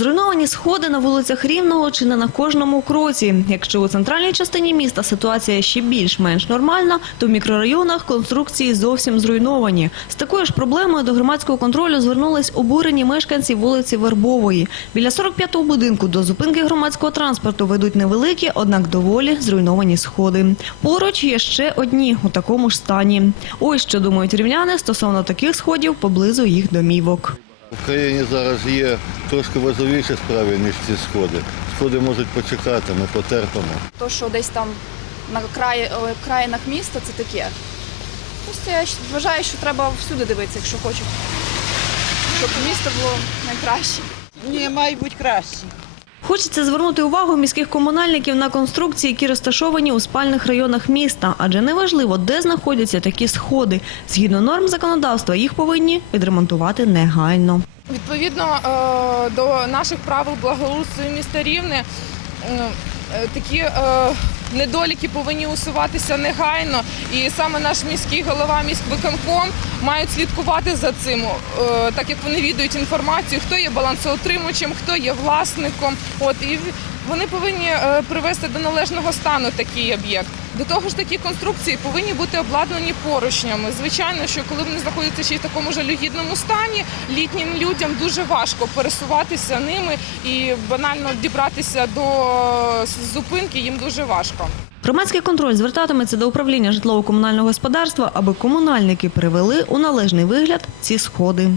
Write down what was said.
Зруйновані сходи на вулицях Рівного чи не на кожному кроці. Якщо у центральній частині міста ситуація ще більш-менш нормальна, то в мікрорайонах конструкції зовсім зруйновані. З такою ж проблемою до громадського контролю звернулись обурені мешканці вулиці Вербової. Біля 45-го будинку до зупинки громадського транспорту ведуть невеликі, однак доволі зруйновані сходи. Поруч є ще одні у такому ж стані. Ось що думають рівняни стосовно таких сходів поблизу їх домівок. В країні зараз є трошки важливіші справи, ніж ці сходи. Сходи можуть почекати, ми потерпимо. То, що десь там на країнах міста, це таке. Просто я вважаю, що треба всюди дивитися, якщо хочуть, щоб місто було найкраще. Ні, має бути кращі. Хочеться звернути увагу міських комунальників на конструкції, які розташовані у спальних районах міста, адже неважливо, де знаходяться такі сходи. Згідно норм законодавства, їх повинні відремонтувати негайно. Відповідно е, до наших правил благоустрою міста Рівне, е, такі е, недоліки повинні усуватися негайно. І саме наш міський голова міськвиконком мають слідкувати за цим, е, так як вони відують інформацію, хто є балансоутримувачем, хто є власником. От і вони повинні е, привести до належного стану такий об'єкт. До того ж, такі конструкції повинні бути обладнані поручнями. Звичайно, що коли вони знаходяться ще й в такому жалюгідному стані, літнім людям дуже важко пересуватися ними і банально дібратися до зупинки їм дуже важко. Громадський контроль звертатиметься до управління житлово-комунального господарства, аби комунальники привели у належний вигляд ці сходи.